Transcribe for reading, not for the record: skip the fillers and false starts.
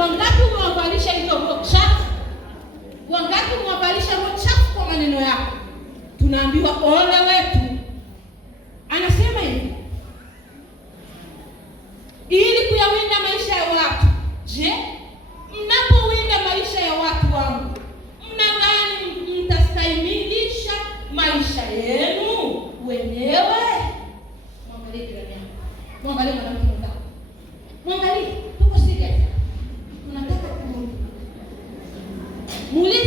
Wangapi umewavalisha hizo roho chafu? Wangapi umewavalisha roho chafu kwa maneno yako? Tunaambiwa ole wetu. Anasema hivi, ili kuyawinda maisha ya watu. Je, mnapowinda maisha ya watu wangu, mnadhani mtastahimilisha maisha yenu wenyewe? Mwangalie jirani yako. Mwangalie mwanamke mwenzako. Mwangalie, tuko serious. Tunataka muulize